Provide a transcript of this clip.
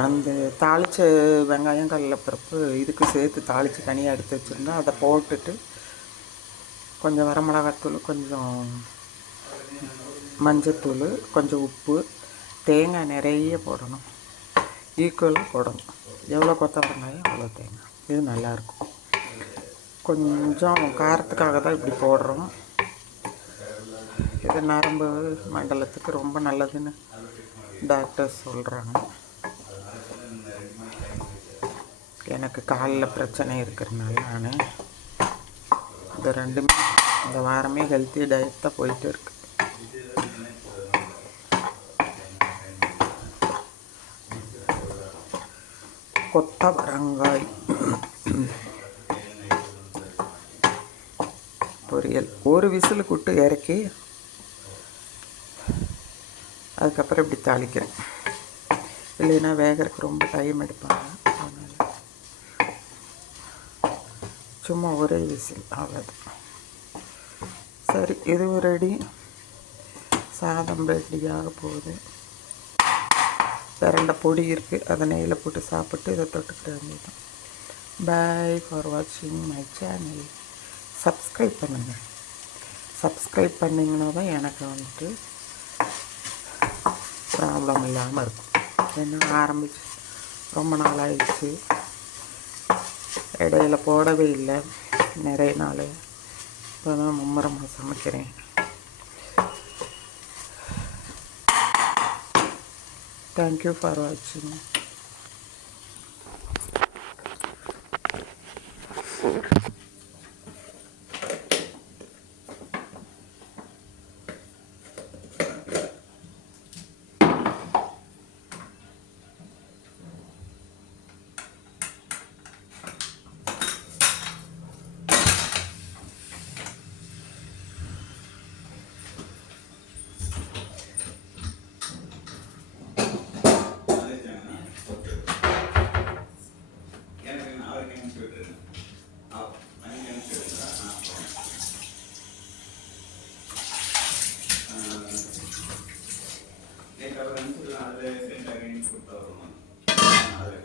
அந்த தாளித்த வெங்காயம் கடலைப்பருப்பு இதுக்கு சேர்த்து தாளித்து தனியாக எடுத்து வச்சுருந்தா அதை போட்டுட்டு கொஞ்சம் வரமிளகாத்தூள், கொஞ்சம் மஞ்சத்தூள், கொஞ்சம் உப்பு, தேங்காய் நிறைய போடணும், ஈக்குவலாக போடணும். எவ்வளோ கொத்தவரங்காயம் அவ்வளோ தேங்காய். இது நல்லாயிருக்கும். கொஞ்சம் காரத்துக்காக தான் இப்படி போடுறோம். இது நரம்பு மண்டலத்துக்கு ரொம்ப நல்லதுன்னு டாக்டர்ஸ் சொல்கிறாங்க. எனக்கு காலில் பிரச்சனை இருக்கிறதுனால நான் இந்த ரெண்டுமே இந்த வாரமே ஹெல்த்தி டயட் தான் போயிட்டு இருக்கு. கொத்தவரங்காய் பொரியல் ஒரு விசில் விட்டு இறக்கி அதுக்கப்புறம் இப்படி தாளிக்கிறேன். இல்லைன்னா வேகிறதுக்கு ரொம்ப டைம் எடுப்பாங்க. அதனால் சும்மா ஒரே விசில் அவ்வளோது. சரி, இதுவும் ரெடி. சாதம் ரெடியாக போகுது. பிரண்டை பொடி இருக்குது, அதை நெய்யில் போட்டு சாப்பிட்டு இதை தொட்டுக்கிற வேண்டியதான். பாய் ஃபார் வாட்சிங் மை சேனல். சப்ஸ்கிரைப் பண்ணுங்கள். சப்ஸ்கிரைப் பண்ணிங்கன்னா தான் எனக்கு வந்துட்டு ப்ராப்ளம் இல்லாமல் இருக்கும். ஏன்னா ஆரம்பிச்சு ரொம்ப நாள் ஆயிடுச்சு, இடையில போடவே இல்லை நிறைய நாள். இப்போ தான் மும்முரமாக சமைக்கிறேன். தேங்க்யூ ஃபார் வாட்சிங். அதில் சென்ட் அகைன் கொடுத்தா வருமா அதில்